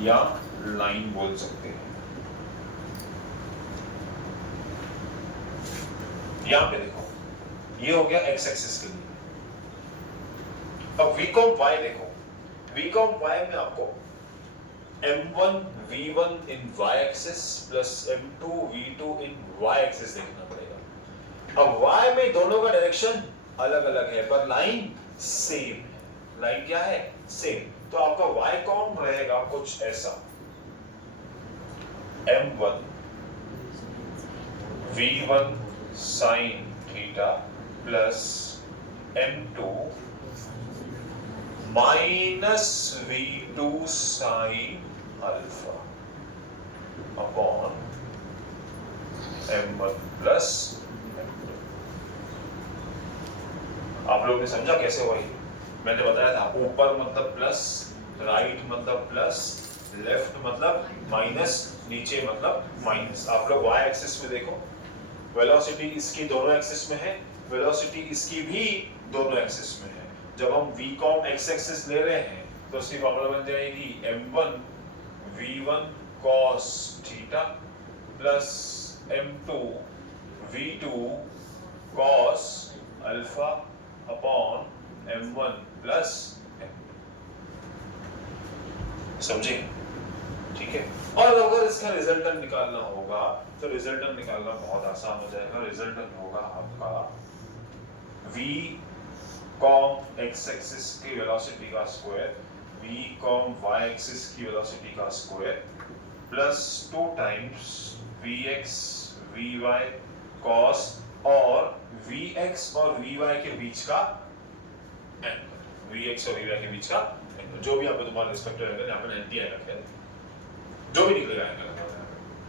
या लाइन बोल सकते हैं। यहां पे देखो, ये हो गया एक्स एक्सिस के लिए। अब वी कॉम वाई देखो, वी कॉम वाई में आपको m1 v1 इन y axis plus m2 v2 इन y एक्सिस देखना पड़ेगा। अब y में दोनों का डायरेक्शन अलग अलग है पर लाइन सेम है। लाइन क्या है? सेम। तो आपका y कॉम रहेगा कुछ ऐसा, m1 v1 sin theta plus m2 minus v2 sin alpha upon m1 plus m2। आप लोगों ने समझा कैसे हुआ? मैंने बताया था, ऊपर मतलब प्लस, राइट मतलब प्लस, लेफ्ट मतलब माइनस, नीचे मतलब माइनस। आप लोग y एक्सिस में देखो, वेलोसिटी इसकी दोनों एक्सिस में है, वेलोसिटी इसकी भी दोनों एक्सिस में है। जब हम v कॉम x एक्सिस ले रहे हैं तो उसकी फॉर्मूला बन जाएगी m1 v1 cos theta plus m2 v2 cos alpha upon m1 plus m2। समझे? ठीक है। और अगर इसका रिजल्टेंट निकालना होगा तो रिजल्टेंट निकालना बहुत आसान हो जाएगा। रिजल्टेंट होगा आपका v कॉम x एक्सिस की वेलोसिटी का square v com y axis की वेलोसिटी का square plus 2 times vx vy cos और vx और vy के बीच का एंगल, vx और vy के बीच का एंगल, जो भी आपको तुम्हारा रिस्पेक्टिव एंगल यहाँ पे 90 आएगा, खैर जो भी निकलेगा एंगल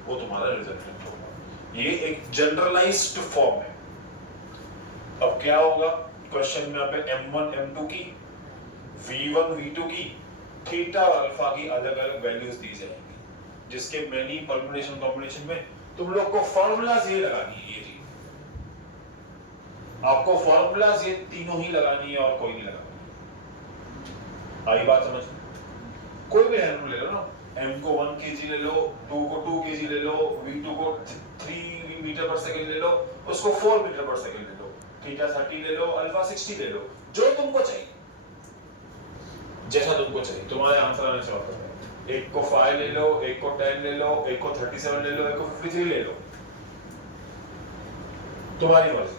वो तुम्हारा रिजल्टेंट होगा। ये एक जनरलाइज्ड फॉर्म है। अब क्या होगा क्वेश्चन में यहाँ पे m1 m2 की, v1 v2 की, थीटा और अल्फा की अलग अलग वैल्यूज दी जाएंगी, जिसके मेनी परम्यूटेशन कॉम्बिनेशन में तुम लोग को फॉर्मूलाज ये लगानी है। ये जी आपको फॉर्मूलाज ये तीनों ही लगानी है और कोई नहीं लगानी। आई बात समझ? कोई भी एनर्जी ले लो ना, m को 1 kg ले लो, 2 को 2 kg ले लो, v2 को 3 मीटर पर सेकंड ले लो, उसको 4 मीटर पर सेकंड ले लो, थीटा 30 ले लो, अल्फा 60 ले लो, जो तुमको चाहिए, जैसा तुमको चाहिए। तुम्हारे आंसर आने से मतलब है, एक को 5 ले लो, एक को 10 ले लो, एक को 37 ले लो, एक को 53 ले लो, तुम्हारी मर्जी।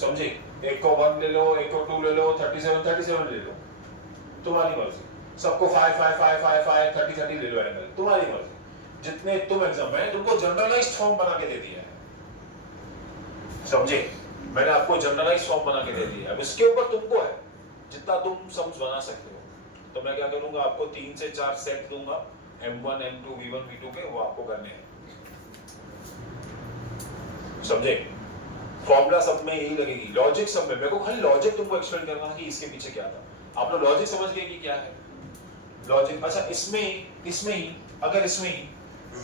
समझे? एक को 1 ले लो, एक को 2 ले लो, 37 ले लो, तुम्हारी मर्जी। सबको 5 5 5 5 5 30 30 ले लो एंगल, तुम्हारी मर्जी। जितने तुम एग्जाम में तुमको जनरलाइज्ड फॉर्म बना के दे दिया है। समझे? मैंने आपको जनरलाइज्ड फॉर्म बना के दे दिया है। अब इसके ऊपर तुमको है जितना तुम सम्स बना सकते हो। तो मैं क्या करूंगा, आपको 3 से 4 सेट दूंगा m1 m2 v1 v2 के, वो आपको करने हैं। समझे? फॉर्मूला सब में यही लगेगी, लॉजिक सब में। मेरे को खाली लॉजिक तुमको एक्सप्लेन करना है कि इसके पीछे क्या था। आप लोग लॉजिक समझ गए कि क्या है लॉजिक? अच्छा, इसमें ही अगर इसमें ही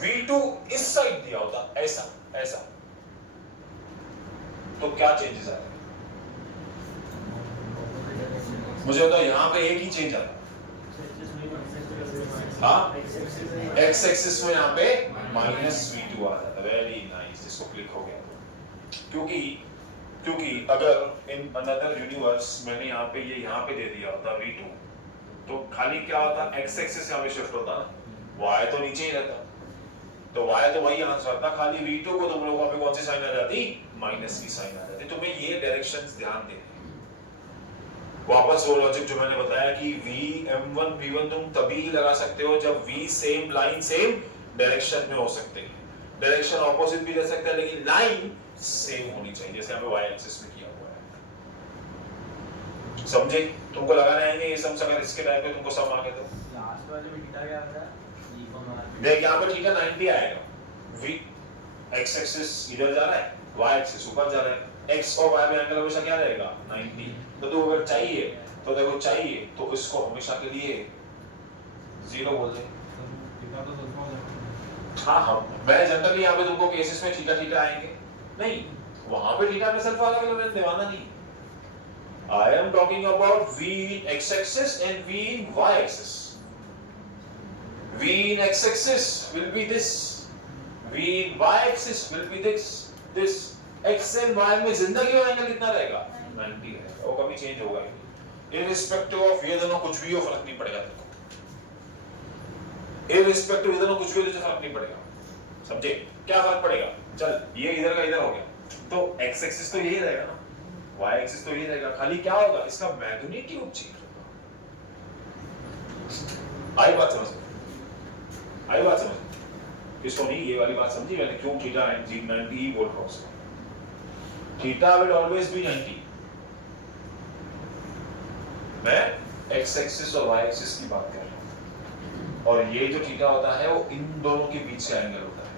v2 इस साइड दिया होता, ऐसा ऐसा, तो क्या चेंजेस आए? मुझे बताओ, यहाँ पे एक ही चेंज आता। हाँ, x एक्सिस में यहाँ पे माइनस v2 आ जाता। वेरी नाइस, इसको क्लिक हो गया। क्योंकि अगर इन अनदर यूनिवर्स मैंने यहाँ पे ये यहाँ पे दे दिया होता v2, तो खाली क्या होता, x एक्सिस यहाँ पे शिफ्ट होता ना, y तो नीचे ही रहता, तो y तो वही आंसर था। खाली v2 को तुम लोगों पे कौन सी साइन आ जाती? माइनस की साइन आ जाती। तुम्हें ये डायरेक्शंस ध्यान देने। वापस वो लॉजिक जो मैंने बताया कि v m1 v1 तुम तभी लगा सकते हो जब v same line same direction में हो सकते हैं। डायरेक्शन ऑपोजिट भी ले सकते हैं, लेकिन लाइन सेम होनी चाहिए, जैसे हमें y एक्सिस में किया हुआ है। समझे? तुमको लगाना है ये सम्स, अगर इसके टाइप पे तुमको सम आ गए तो लास्ट वाले में थीटा क्या आता है? देख यहाँ पे थीटा 90 आएगा। v x एक्सिस इधर जा रहा है, y एक्सिस ऊपर जा रहा है, x और y में एंगल हमेशा क्या रहेगा? 90। तो तू अगर चाहिए तो देखो, चाहिए तो इसको हमेशा के लिए 0 बोल दे। हाँ हाँ, मैं जनरली यहाँ पे तुमको केसेस में थीटा थीटा आएंगे नहीं, वहां पे थीटा में सिर्फ अलग अलग दीवाना नहीं। I am talking about v in x axis and v in y axis. v V in x-axis will be this, V in y-axis will be this. X and y में जिंदगी में एंगल कितना रहेगा? 90 रहेगा, वो कभी चेंज होगा ही नहीं। इररिस्पेक्टिव ऑफ ये दोनों कुछ भी हो फर्क नहीं पड़ेगा तेरे को। इररिस्पेक्टिव ये दोनों कुछ भी हो तो फर्क नहीं पड़ेगा, समझे? क्या फर्क पड़ेगा? चल ये इधर का इधर हो गया, तो x एक्सिस तो यही रहेगा ना, y एक्सिस तो यही रहेगा, खाली क्या होगा? इसका मैग्नीट्यूड चेंज होगा। आई बात समझ में? आई बात समझ में? किसको नहीं? ये वाली बात समझी मैंने क्यों थीटा 90 बोल रहा हूं उसको। Theta will always be 90। मैं x एक्सिस और y एक्सिस की बात कर रहा हूं, और ये जो थीटा होता है वो इन दोनों के बीच का एंगल होता है।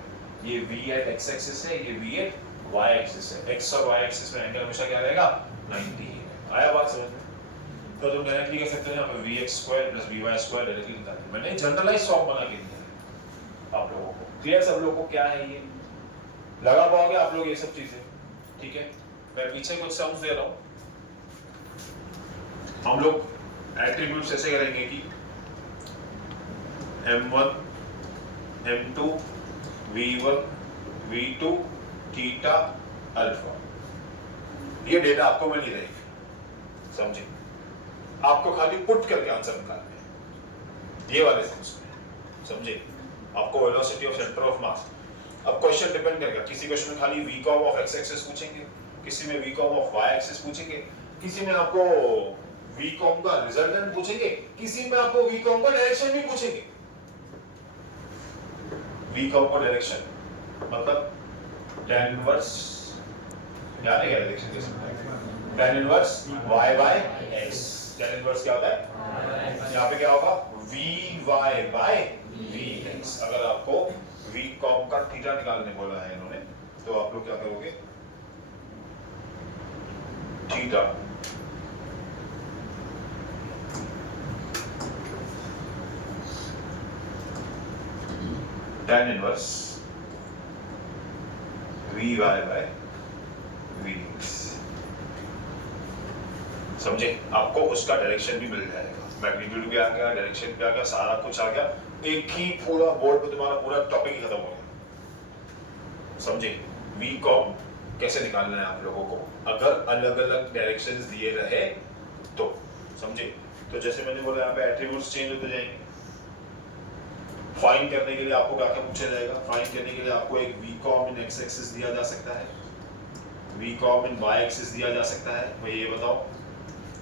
ये v एट x एक्सिस है, ये v एट y एक्सिस है। x और y एक्सिस में एंगल हमेशा क्या रहेगा? 90 ही है। आया बात समझ में? तो तुम डायरेक्टली कह सकते हो यहाँ पे vx square plus vy square directly निकाल दिया। मैंने जनरलाइज फॉर्म बना के दिया है आप लोगों को। क्लियर सब लोगों को क्या है ये? लगा पाओगे आप लोग ये सब चीजें? ठीक है, मैं पीछे कुछ सम्स दे रहा हूँ। हम लोग एट्रीब्यूट्स ऐसे करेंगे कि m1 m2 v1 v2 theta alpha, ये डेटा आपको मिल ही रहेगी, समझे? आपको खाली पुट करके आंसर निकालना है ये वाले सम्स में, समझे? आपको velocity of centre of mass. अब क्वेश्चन डिपेंड करेगा, किसी क्वेश्चन में खाली v com of x axis पूछेंगे, किसी में v com of y axis पूछेंगे, किसी में आपको v कॉम का रिजल्टेंट पूछेंगे, किसी में आपको v कॉम का डायरेक्शन भी पूछेंगे। v कॉम का डायरेक्शन मतलब tan इनवर्स, याद है क्या डायरेक्शन कैसे होता है? tan inverse y by x। tan inverse क्या होता है? यहाँ पे क्या होगा? vy by vx। अगर आपको v कॉम का थीटा निकालने बोला है इन्होंने, तो आप लोग क्या करोगे? Theta tan inverse vy by vx, समझे? आपको उसका डायरेक्शन भी मिल जाएगा, मैग्नीट्यूड भी आ गया, डायरेक्शन भी आ गया, सारा कुछ आ गया। एक ही पूरा बोर्ड पे तुम्हारा पूरा टॉपिक ही खत्म हो गया, समझे? v कॉम कैसे निकालना है आप लोगों को अगर अलग अलग डायरेक्शंस दिए रहे तो, समझे? तो जैसे मैंने बोला यहाँ पे एट्रीब्यूट्स चेंज होते जाएंगे। फाइंड करने के लिए आपको क्या क्या पूछा जाएगा? फाइंड करने के लिए आपको एक v कॉम इन x एक्सिस दिया जा सकता है, v कॉम इन y एक्सिस दिया जा सकता है, भाई ये बताओ।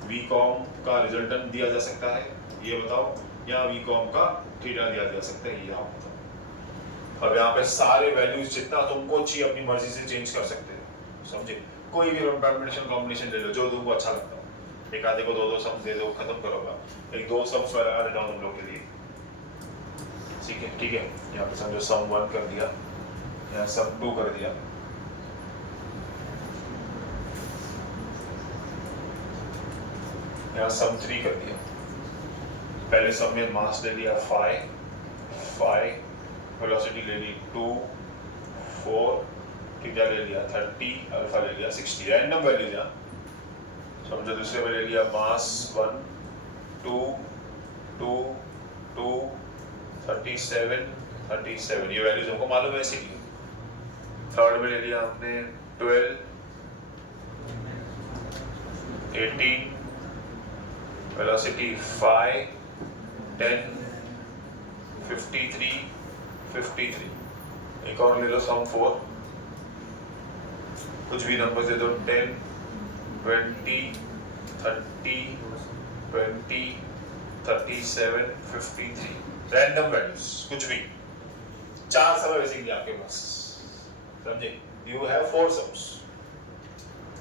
v कॉम का रिजल्टेंट दिया जा सकता है, ये बताओ। या v कॉम का थीटा दिया जा सकता है, ये आप बताओ। अब यहाँ पे सारे वैल्यूज जितना तुमको चाहिए अपनी मर्जी से चेंज कर सकते हो, समझे? कोई भी कॉम्बिनेशन ले लो जो तुमको अच्छा लगता हो। एक आधे को दो सम्स दे दो, खत्म करोगा। एक दो सम्स लगा देता हूँ तुम लोग के लिए, ठीक है? ठीक है, यहाँ पे समझो सम 1 कर दिया, यहाँ सम 2 कर दिया, यहाँ सम 3 कर दिया। पहले सम में मास ले लिया 5, वेलोसिटी ले ली 2, 4, थीटा ले लिया 30, अल्फा ले लिया 60, रैंडम वैल्यूज यहाँ, समझो। दूसरे में ले लिया मास 1, 2, 2, 2, 37, 37, ये वैल्यूज हमको मालूम है इसीलिए। थर्ड में ले लिया हमने 12, 18, वेलोसिटी 5, 10, 53, 53। एक और ले लो सम 4, कुछ भी नंबर दे दो, 10, 20, 30, 20, 37, 53, रैंडम वैल्यूज, कुछ भी। 4 सम है बेसिकली आपके पास, समझे? You have 4 sums.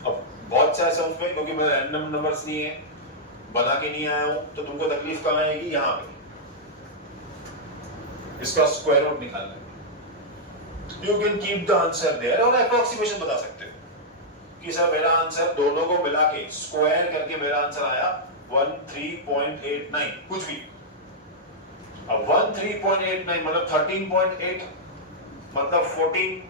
अब बहुत सारे सम्स में, क्योंकि मेरा रैंडम नंबर्स नहीं है, बना के नहीं आया हूं, तो तुमको तकलीफ कहाँ आएगी? यहाँ पे इसका स्क्वायर रूट निकालना है। You can keep the answer there और अप्रोक्सीमेशन बता सकते हो कि सर मेरा आंसर दोनों को मिला के स्क्वायर करके मेरा आंसर आया 13.89, कुछ भी। अब 13.89 मतलब 13.8 मतलब 14,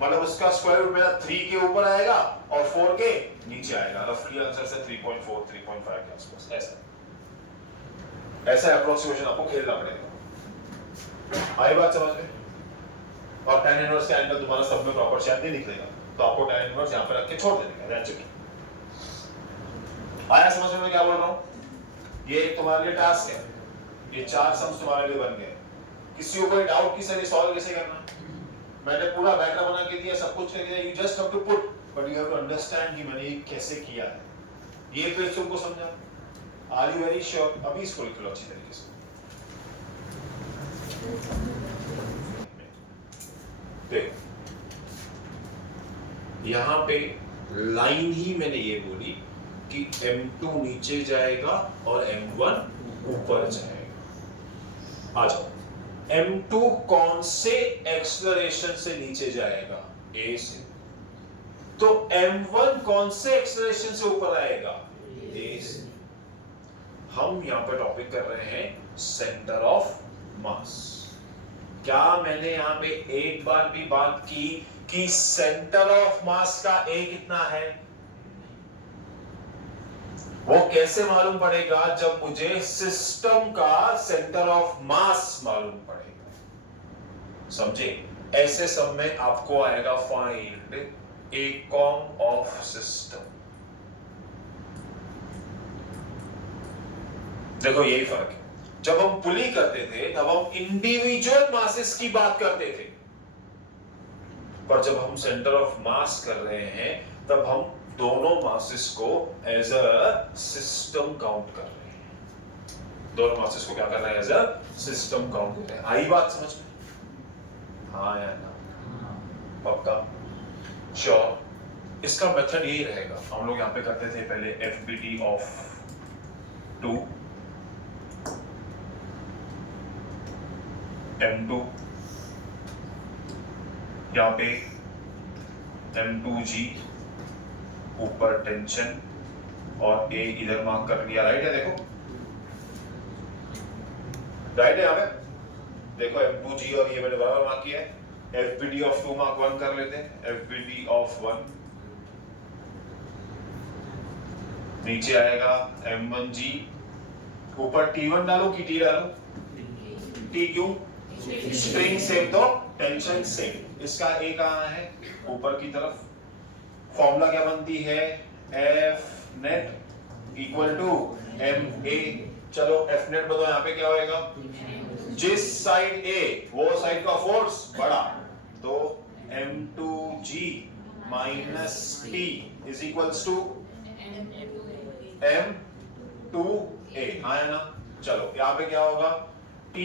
मतलब उसका स्क्वायर रूट मेरा 3 के ऊपर आएगा और 4 के नीचे आएगा। रफली आंसर से 3.4 3.5 के आसपास, ऐसा अप्रोक्सीमेशन आपको खेलना पड़ेगा। आई बात समझ में? और tan इनवर्स का एंगल तुम्हारा सब में प्रॉपर शेप नहीं निकलेगा, तो आपको tan इनवर्स यहाँ पे रख के छोड़ देने का, दैट्स इट। आया समझ में मैं क्या बोल रहा हूँ? ये एक तुम्हारे लिए टास्क है, ये 4 सम्स तुम्हारे लिए बन गए। किसी को कोई डाउट कि सर ये सॉल्व कैसे करना है? मैंने पूरा बैटर बना के दिया, सब कुछ कर दिया, you just have to put, but you have to understand कि मैंने ये कैसे किया है। ये पेज तुमको समझा? Are you very sure? अभी इसको लिख लो अच्छी तरीके से। देखो यहां पे लाइन ही मैंने ये बोली कि M2 नीचे जाएगा और M1 ऊपर जाएगा। आ जाओ, M2 कौन से एक्सेलरेशन से नीचे जाएगा? A से। तो M1 कौन से एक्सेलरेशन से ऊपर आएगा? A से। हम यहां पर टॉपिक कर रहे हैं सेंटर ऑफ मास। क्या मैंने यहां पे एक बार भी बात की कि सेंटर ऑफ मास का A कितना है? वो कैसे मालूम पड़ेगा? जब मुझे सिस्टम का सेंटर ऑफ मास मालूम पड़ेगा। समझे? ऐसे सब में आपको आएगा फाइंड एकॉम ऑफ सिस्टम। देखो यही फर्क है। जब हम पुली करते थे तब हम इंडिविजुअल मासेस की बात करते थे, पर जब हम सेंटर ऑफ मास कर रहे हैं तब हम दोनों मासेस को एज अ सिस्टम काउंट कर रहे हैं। दोनों मासेस को क्या कर रहे हैं? एज अ सिस्टम काउंट कर रहे हैं। आई बात समझ में? हाँ या ना? पक्का? श्योर? इसका मेथड यही रहेगा। हम लोग यहाँ पे करते थे पहले FBD ऑफ 2 M2, यहाँ पे M2G, ऊपर टेंशन और A इधर मार्क कर लिया। राइट है? देखो राइट है यहाँ पे। देखो M2G और ये मैंने बराबर मार्क किया है। FBD ऑफ 2 मार्क 1 कर लेते हैं। FBD ऑफ 1 नीचे आएगा M1G, ऊपर T1 डालो कि T डालो? T क्यों? स्ट्रिंग सेम तो टेंशन सेम। इसका A कहां है? ऊपर की तरफ। फॉर्मूला क्या बनती है? F net equal to MA। चलो F net बताओ यहाँ पे क्या होएगा? जिस साइड A वो साइड का फोर्स बड़ा, तो M2G minus T is equals to M2A। हाँ है ना? चलो यहाँ पे क्या होगा? T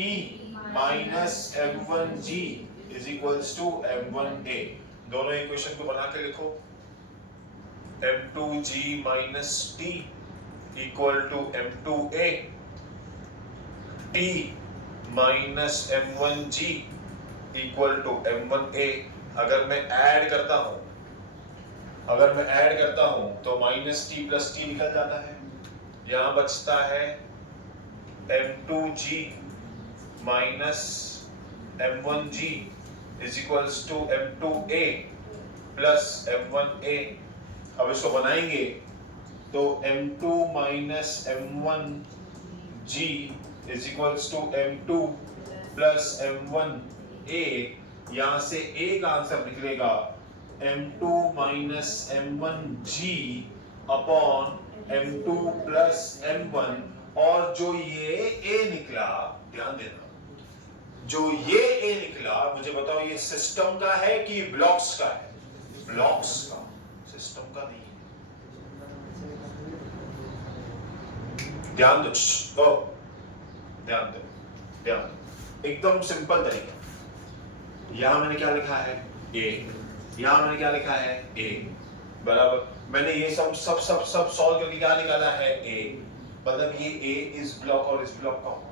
minus M1G is equals to M1A। दोनों इक्वेशन को बना के लिखो। M2G minus T equal to M2A। T minus M1G equal to M1A। अगर मैं ऐड करता हूं तो माइनस T प्लस T निकल जाता है। यहां बचता है M2G minus M1G is equals to M2A plus M1A। अब इसको बनाएंगे तो M2 minus M1G is equals to M2 plus M1A। यहां से A का आंसर निकलेगा M2 minus M1G upon M2 plus M1। और जो ये A निकला, ध्यान देना, जो ये A निकला, मुझे बताओ ये सिस्टम का है कि ब्लॉक्स का है? ब्लॉक्स का, सिस्टम का नहीं। ध्यान दो, ध्यान दो, एकदम सिंपल तरीका। यहां मैंने क्या लिखा है? A। यहां मैंने क्या लिखा है? A बराबर। मैंने ये सब सॉल्व करके क्या निकाला है? A। मतलब ये A इस ब्लॉक और इस ब्लॉक का हो।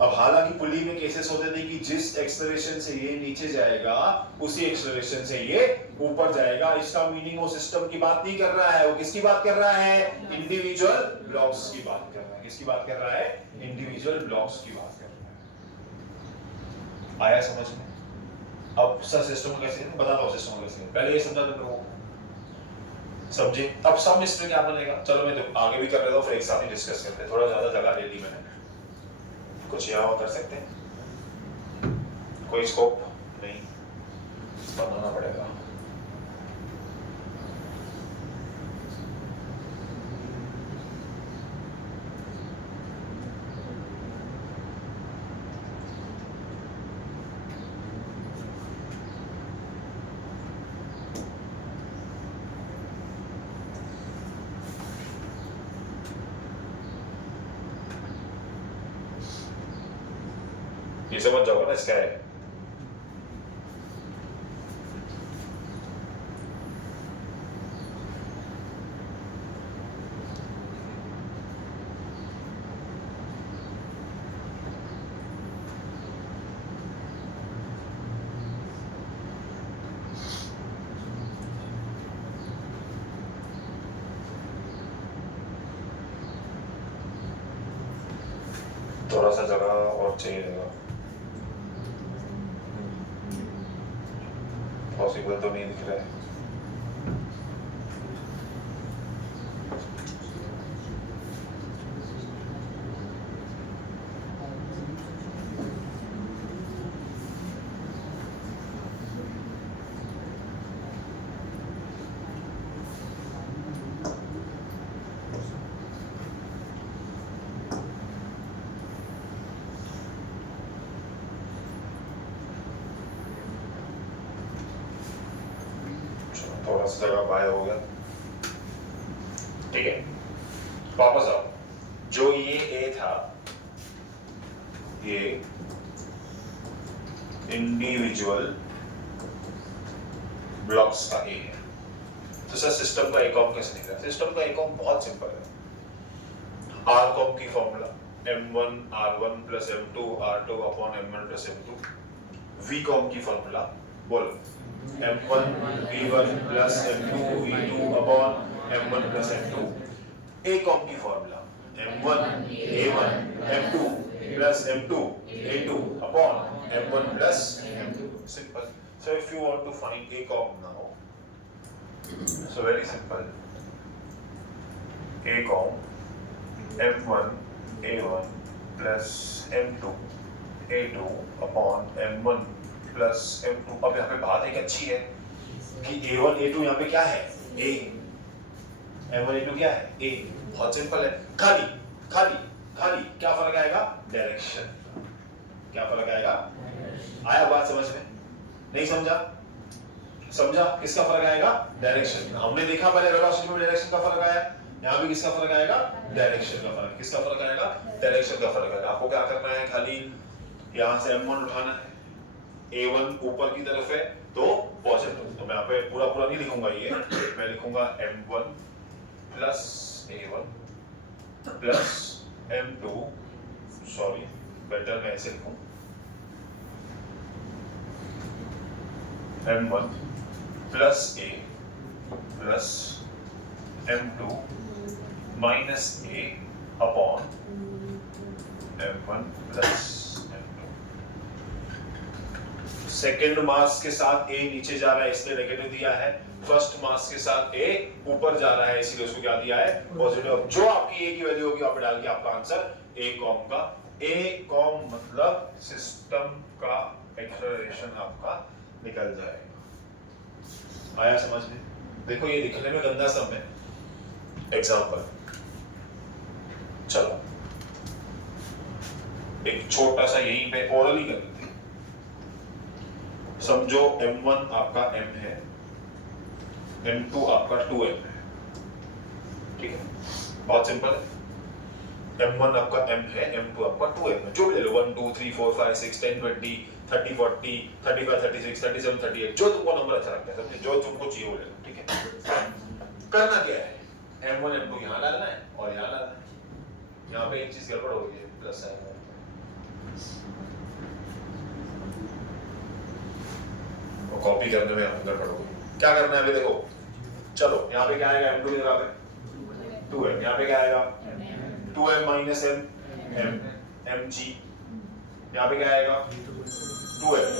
अब हालांकि पुली में केसेस होते थे कि जिस एक्सेलरेशन से ये नीचे जाएगा उसी एक्सेलरेशन से ये ऊपर जाएगा। इसका मीनिंग वो सिस्टम की बात नहीं कर रहा है, वो किसकी बात कर रहा है? इंडिविजुअल ब्लॉक्स की बात कर रहा है। किसकी बात कर रहा है? इंडिविजुअल ब्लॉक्स की बात कर रहा है। आया समझ में? अब सर सिस्टम कैसे बताता हूं। सिस्टम कैसे, पहले ये समझा दो लोगों को, समझे? अब सम इसमें क्या बनेगा? चलो मैं तो आगे भी कर रहा हूं, फिर एक साथ ही डिस्कस करते हैं। थोड़ा ज्यादा जगह ले ली मैंने, कुछ यहाँ कर सकते हैं। कोई स्कोप नहीं, बनाना पड़ेगा। ये समझ जाओगे ना इसका है। थोड़ा सा जगह और चाहिए रहेगा, पॉसिबल तो नहीं दिख रहा है। थोड़ा सा जगह बाय हो गया, ठीक है। वापस आओ, जो ये ए था, ये इंडिविजुअल ब्लॉक्स का ए है। तो सर सिस्टम का एकॉम कैसे निकला? सिस्टम का एकॉम बहुत सिंपल है। आर कॉम की formula m1 r1 plus m2 r2 upon m1 plus m2। V com की फॉर्मूला बोलो, m1 v1 plus m2 v2 upon m1 plus m2। ए कॉम की formula m1 a1 m2 plus m2 a2 upon m1 plus m2। Simple. So if you want to find a com now, so very simple. A com m1 a1 plus m2 a2 upon m1 plus m2। अब यहाँ पे बात एक अच्छी है कि a1 a2 यहाँ पे क्या है? a। m1 a2 क्या है? a। बहुत सिंपल है। खाली खाली खाली क्या फर्क आएगा? डायरेक्शन। क्या फर्क आएगा? आया बात समझ में? नहीं समझा? समझा? किसका फर्क आएगा? डायरेक्शन। हमने देखा पहले वेलोसिटी में डायरेक्शन का फर्क आया, यहाँ भी किसका फर्क आएगा? डायरेक्शन का फर्क। किसका फर्क आएगा? डायरेक्शन का फर्क आएगा। आपको क्या करना है? खाली यहाँ से m1 उठाना है, a1 ऊपर की तरफ है तो पॉजिटिव, तो मैं यहाँ पे पूरा पूरा नहीं लिखूंगा, ये मैं लिखूंगा m1 plus a1 plus m2, sorry better मैं ऐसे लिखूं, m1 plus a plus m2 minus a upon m1 plus m2। Second mass के साथ a नीचे जा रहा है इसलिए नेगेटिव दिया है, फर्स्ट मास के साथ a ऊपर जा रहा है इसीलिए उसको क्या दिया है? पॉजिटिव। जो आपकी a की वैल्यू होगी आप डाल के आपका आंसर a कॉम का। a कॉम मतलब सिस्टम का एक्सेलरेशन आपका निकल जाएगा। आया समझ में? देखो ये दिखने में गंदा सम है, एग्जांपल चलो एक छोटा सा यहीं पे ओरली कर लेते हैं। समझो m1 आपका m है, m2 आपका 2m है, ठीक है, बहुत सिंपल है। m1 आपका m है, m2 आपका 2m है, जो भी ले लो 1 2 3 4 5 6 10 20 30 40 35 36 37 38 जो तुमको नंबर अच्छा लगता है, समझे, जो तुमको चाहिए वो ले लो, ठीक है। करना क्या है? m1 m2 यहाँ डालना है और यहाँ डालना है। यहाँ पे एक चीज गड़बड़ हो गई है, प्लस साइन है, और कॉपी करने में यहाँ पे गड़बड़ हो गई। क्या करना है अभी देखो, चलो यहाँ पे क्या आएगा? m2 की जगह पे 2m, यहाँ पे क्या आएगा? 2m माइनस m, mg, यहाँ पे क्या आएगा? 2m,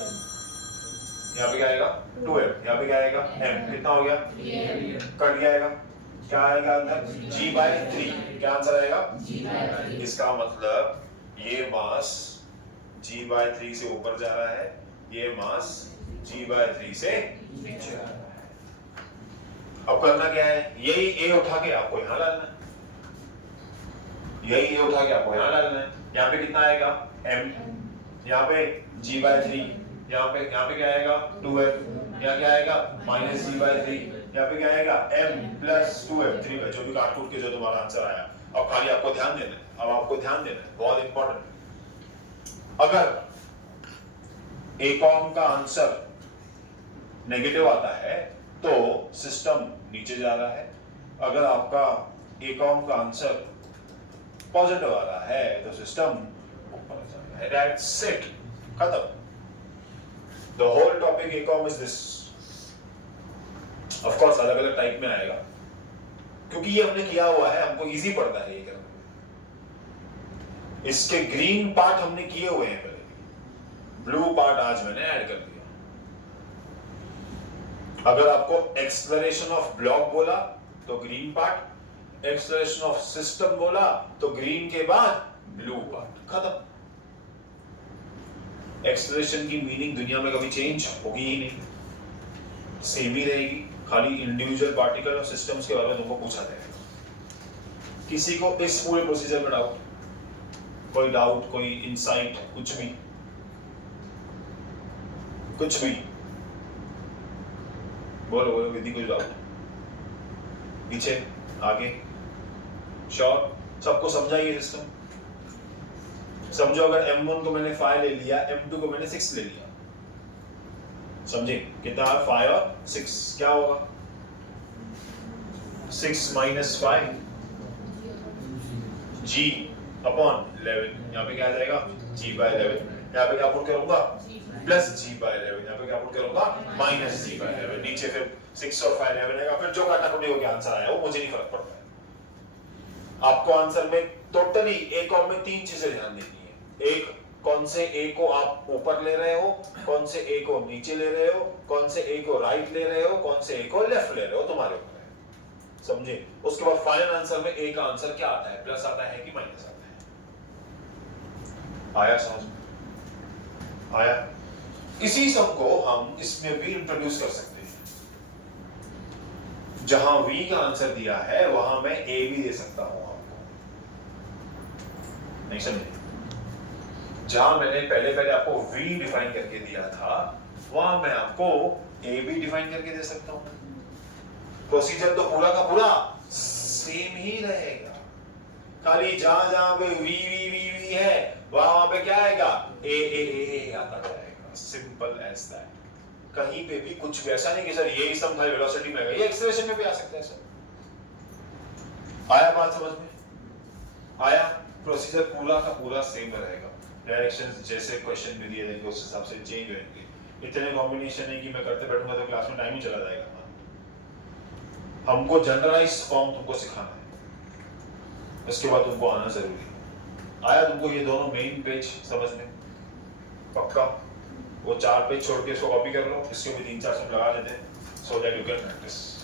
यहाँ पे क्या आएगा? 2m, यहाँ पे क्या आएगा? m, कितना हो गया? कट जाएगा, क्या आएगा अंदर? g/3। क्या आंसर आएगा? इसका मतलब ये मास g/3 से ऊपर जा रहा है, ये मास g/3 से नीचे आ रहा है। अब करना क्या है, यही a उठा के आपको यहां डालना है, यही a उठा के आपको यहां डालना है। यहाँ पे कितना आएगा m, यहाँ पे g/3, यहाँ पे क्या आएगा 2f, यहाँ क्या आएगा -g/3, यहाँ पे क्या आएगा m + 2f, 3 जो भी काट कूट के जो तुम्हारा आंसर आया। अब खाली आपको ध्यान देना है, बहुत इंपॉर्टेंट। अगर एकॉम का आंसर नेगेटिव आता है तो सिस्टम नीचे जा रहा है, अगर आपका एकॉम का आंसर पॉजिटिव आ रहा है तो सिस्टम ऊपर जा रहा है। दैट्स इट, खत्म। द होल टॉपिक एकॉम इज दिस। ऑफ कोर्स अलग अलग टाइप में आएगा, क्योंकि ये हमने किया हुआ है, हमको इजी पड़ता है ये करना। इसके ग्रीन पार्ट हमने किए हुए हैं पहले, ब्लू पार्ट आज मैंने ऐड कर दिया। अगर आपको एक्सप्लोरेशन ऑफ ब्लॉक बोला तो green part, exploration of system बोला तो ग्रीन के बाद ब्लू पार्ट, खत्म। एक्सप्लोरेशन की मीनिंग दुनिया में कभी चेंज होगी ही नहीं, सेम ही रहेगी, खाली इंडिविजुअल पार्टिकल और सिस्टम्स के बारे में तुमको पूछा जाएगा। किसी को इस पूरे प्रोसीजर में डाउट, कोई इंसाइट, कुछ भी बोलो विधि, कुछ डाउट, पीछे आगे, श्योर, सबको समझा ये सिस्टम? समझो अगर m1 को मैंने 5 ले लिया, m2 को मैंने 6 ले लिया, समझे कितना 5 और 6 क्या होगा 6 - 5 g/11, यहाँ पे क्या आ जाएगा g/11, यहाँ पे क्या पुट करूंगा प्लस g/11, यहाँ पे क्या पुट करूंगा -g/11, नीचे फिर 6 और 5 11 आएगा, फिर जो काटाकुटी हो गया आंसर आया वो मुझे नहीं फर्क पड़ता है। आपको आंसर में टोटली एक और में 3 चीजें ध्यान देनी है। एक, कौन से ए को आप ऊपर ले रहे हो, कौन से ए को नीचे ले रहे हो, कौन से ए को राइट ले रहे हो, कौन से ए को लेफ्ट ले रहे हो, तुम्हारे ऊपर है, समझे। उसके बाद फाइनल आंसर में ए का आंसर क्या आता है, प्लस आता है कि माइनस आता है। आया समझ में? आया? इसी सब को हम इसमें भी इंट्रोड्यूस कर सकते हैं। जहां v का आंसर दिया है वहां मैं a भी दे सकता हूं आपको, नहीं समझे? जहां मैंने पहले आपको v डिफाइन करके दिया था वहां मैं आपको a भी डिफाइन करके दे सकता हूं। प्रोसीजर तो पूरा का पूरा सेम ही रहेगा, खाली जहां पे v है वहां पे क्या आएगा a आता जाएगा, सिंपल एज दैट। कहीं पे भी कुछ भी ऐसा नहीं कि सर ये सम था वेलोसिटी में आएगा, ये एक्सेलरेशन में भी आ सकता है सर। आया बात समझ में? आया? प्रोसीजर पूरा का पूरा सेम रहेगा, डायरेक्शंस जैसे क्वेश्चन में दिए जाएंगे उस हिसाब से चेंज होंगे। इतने कॉम्बिनेशन है कि मैं करते बैठूंगा तो क्लास में टाइम ही चला जाएगा। हमको जनरलाइज फॉर्म तुमको सिखाना है, इसके बाद तुमको आना जरूरी है। आया तुमको ये दोनों मेन पेज समझ में? पक्का? वो 4 पेज छोड़ के इसको कॉपी कर लो, इसके भी 3-4 सब लगा देते हैं, so that you can practice.